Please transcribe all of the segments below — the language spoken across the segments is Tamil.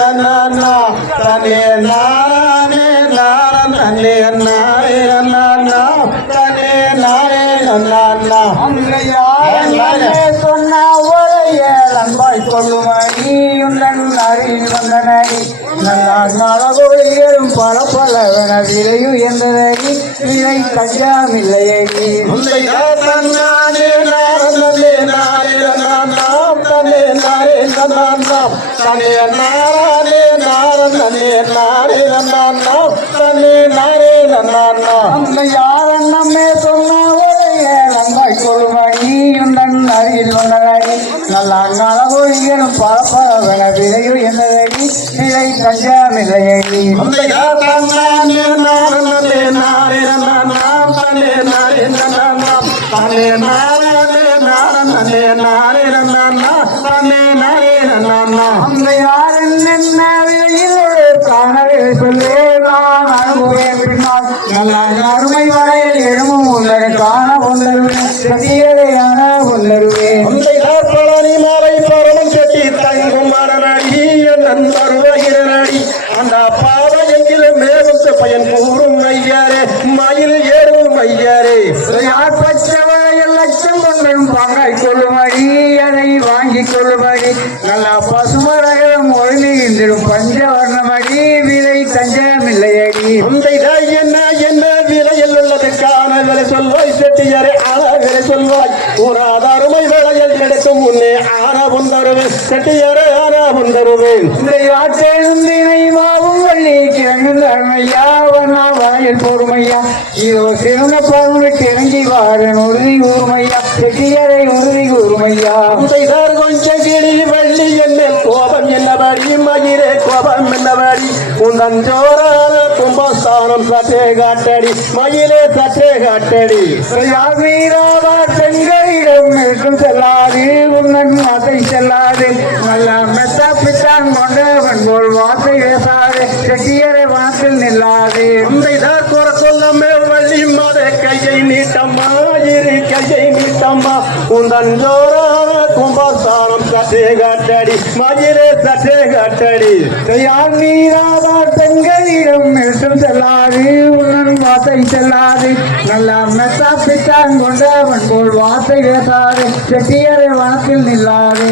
அண்ணா தனே நானே நான் தனே அண்ணாரே அண்ணா அண்ணா தனே நானே அண்ணா அண்ணா அன்னையாரே சொன்ன ஒரே நன்பாய் கொள்ளுமணி உன்னன் அறிவில் வந்தனி நல்லாகும் பல பல வென விலையும் எந்தனி விலை தஞ்சாமில்லையே நானே நாரே நாரே நன்னாம் தன்னே நாரே நன்னாம் அந்த யாரன் நம்மே சொன்ன ஒரைய நண்பாய் கொள்ளுமணி உந்தன் அருகில் வந்தனடி நல்லால் மழகோயிலும் பல பலவென விலையு எந்ததடி விலை கஞ்சாமில்லையடி முந்தை நன்னானே நாரே நாரே நன்னாம் தன்னே நாரே நன்னாம் தன்னே நாரே நாரே நாரே நன்னாம் தன்னே நாரே நன்னாம் அந்த பயன் கூறும் ஐயரே மயில் ஏறும் ஐயரே. யார் பச்சவரையில் லட்சம் கொண்டும் பங்காய் கொள்ளுமடி அதை வாங்கி கொள்ளுமடி நல்லா பசுமரகம் ஒழுங்குகின்றும் பஞ்சவ விலையில் கிடைக்கும் முன்னே ஆனா உந்தருவேன் செட்டியாரே ஆனா யாத்திரை மாவும் வள்ளி கிழங்கு தர்மையா வண்ணா வாயில் பொறுமையா இதோ சிறந்த பருவ கிழங்கி வாரன் உறுதி கூறுமையா. செட்டியரை உறுதி கூறுமையா. செய்தார் கொஞ்சம் கிளி வள்ளி என்ன கோபம் என்னபடி மகிரே கோபம் என்னபடி உந்தன் ஜோரான கும்பஸ்தானம் சற்றே காட்டடி. மயிலே சற்றே காட்டடி. யாவீராவா இடம் இருக்கும் செல்லாது உன்னன் வார்த்தை செல்லாது. நல்ல மெத்தா பித்தான் கொண்டவன் போல் வார்த்தை பேசாது செட்டியரை வாக்கில் நில்லாது. செய்தார் குற சொல்லமே வழி மத கையை நீட்டம்மா இரு கையை நீட்டம்மா. உந்தன் ஜோரான கும்பாசாரம் சற்றே காட்டடி மயிலே சற்றே காட்டடி யார் நீராவா பெண்களிடம் இருக்கும் செல்லாது உன்னன் வார்த்தை செல்லாது. நல்ல மெத்தா பித்தான் கொண்டவன் போல் வார்த்தை பேசாது செட்டியரை வாக்கில் நில்லாது.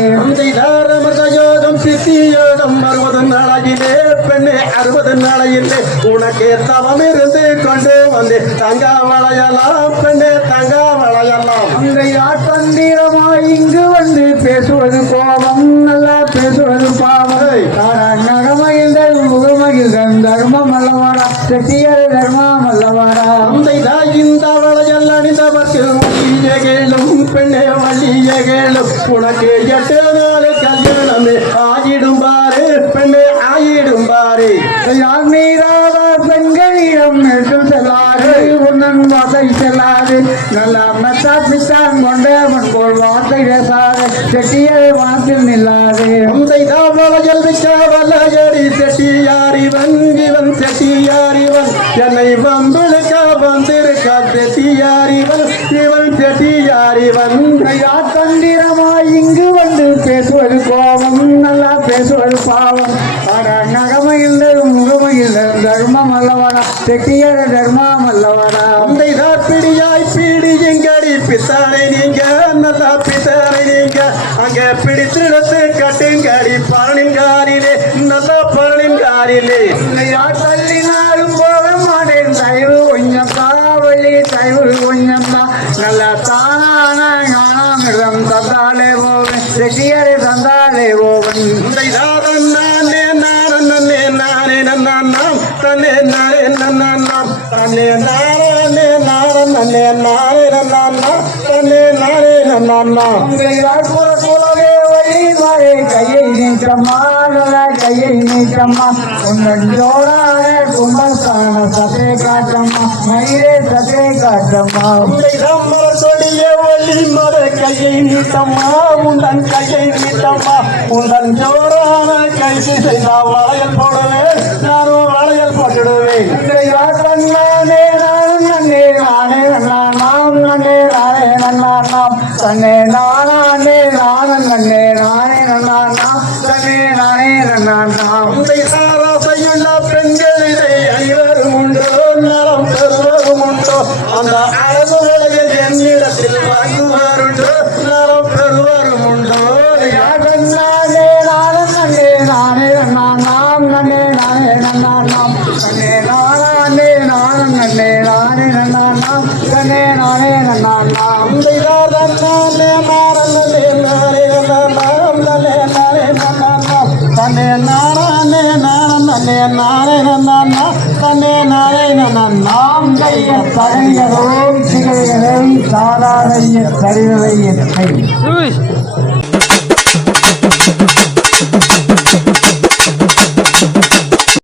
யோகம் சித்தி யோகம் அறுபது நாளையிலே பெண்ணே அறுபது நாளையிலே. உனக்கு தவம் இருந்து கொண்டு வந்து தங்க வளையலாம் பெண்ணே தங்க வளையலாம் அந்த யாத்தந்திரமாய் இங்கு வந்து பேசுவது கோபம் நல்லா பேசுவது பாவம் நகமகிழ்ந்தல் முகமகிழ்ந்தன் தர்மம் அல்லவாடா செட்டியர் தர்மம் அல்லவாடா செய்தார் இந்த வளையல் அணிந்தவர்க்கு வள்ளிய கேளும் பெண்ணே வள்ளிய கேளும் உனக்கு எட்டு நாள் கல்யாணமே ஆகிடும் பாரு. பெண்ணே ஆகிடும் பாரு. யார் மீறாத பெண்களிடம் செல்லாது நல்லா மெத்தா பித்தான் கொண்டவன் போல் வார்த்தை பேசாது செட்டியரை வாக்கில் நில்லாது. செய்தார் வளையல் விற்க வலையடி செட்டியாரிவன் இவன் செட்டியாரிவன் என்னை வம்பிழுக்க வந்திருக்க செட்டியாரிவன் இவன் செட்டியாரிவன் தந்திரமாய் இங்கு வந்து பேசுவது கோபம் நல்லா பேசுவது பாவம். அட நகமையில் முகமையில் தர்மம் அல்லவாடா செட்டியர் தர்மம் செய்தார் பிடியாய் பிடி பித்தாரை நீங்க நல்லா பித்தாரை நீங்க அங்க பிடித்திடத்து கட்டுங்கடி பழனின்காரிலே நல்லா பழனின்காரிலே யார் தள்ளினாலும் போக மாட்டேன் தயவு கொஞ்சம் காவலி தயவு கொஞ்சம் தான் நல்லா தானான ஞானாமிடம் தந்தாலே போவன் செட்டியரை தந்தாலே போவன் நானே நானே நானே தன்னே நானே நன்னாம் தன்னே நானே நானே நானே தன்னே நானே நன்னாம் உங்கள் புற குலவே வழி மாறே கையை நல்ல கையை நீட்டம்மா உங்கள் ஜோடான கும்பஸ்தான சத்தே காட்டம்மா மயிலே சத்தே காட்டம்மா சம்மர் சொல்லிய வள்ளி மத கையை நீட்டம்மா. உந்தன் கையை நீட்டம்மா. உந்தன் ஜோரான கை செய்தா வளையல் போடுவேன். நானும் வளையல் போட்டுடுவேன். நானே தன்னே நானே நானே நானே நானே நானே நானே நானே நானே தன்னே நாரானே நாரனலே நாரே நன்னாம் தன்னே நாரே